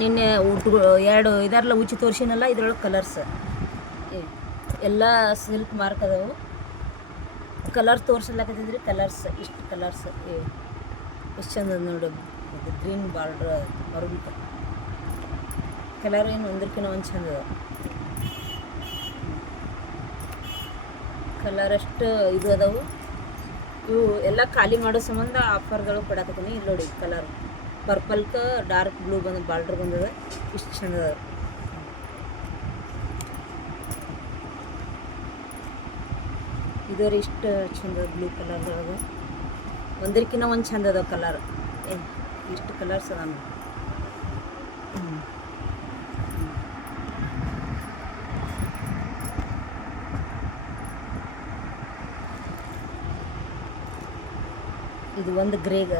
ನಿನ್ನೆ ಎರಡು ಇದರಲ್ಲ ಉಚ್ಚಿ ತೋರಿಸಿನಲ್ಲ, ಇದ್ರೊಳಗೆ ಕಲರ್ಸ್ ಎಲ್ಲ ಸಿಲ್ಕ್ ಮಾರ್ಕ್ ಅದಾವು. ಕಲರ್ ತೋರಿಸ್ಲಾಕತ್ತಿದ್ರಿ, ಕಲರ್ಸ್ ಇಷ್ಟು ಕಲರ್ಸ್ ಎಷ್ಟು ಚಂದ ಅದ ನೋಡಿ. ಇದು ಗ್ರೀನ್ ಬಾರ್ಡ್ರ್ ಮರುನ್ ಕಲರ್ ಏನು ಒಂದಕ್ಕಿಂತ ಒಂದು ಚಂದ ಅದ. ಕಲರ್ ಅಷ್ಟು ಇದು ಅದಾವು. ಇವು ಎಲ್ಲ ಖಾಲಿ ಮಾಡೋ ಸಂಬಂಧ ಆಫರ್ಗಳು ಕೊಡಕತ್ತೀನಿ. ಇಲ್ಲಿ ನೋಡಿ, ಕಲರ್ ಪರ್ಪಲ್ಕ ಡಾರ್ಕ್ ಬ್ಲೂ ಬಂದು ಬಾರ್ಡ್ರ್ ಬಂದದ, ಇಷ್ಟು ಚಂದ ಅದ. ಇದರ ಇಷ್ಟು ಚಂದ ಬ್ಲೂ ಕಲರ್ದೊಳಗೆ ಒಂದಕ್ಕಿಂತ ಒಂದು ಚಂದ ಅದ ಕಲರ್. ಇಷ್ಟು ಕಲರ್ಸ್ ಅದ. ಇದು ಒಂದು ಗ್ರೇಗ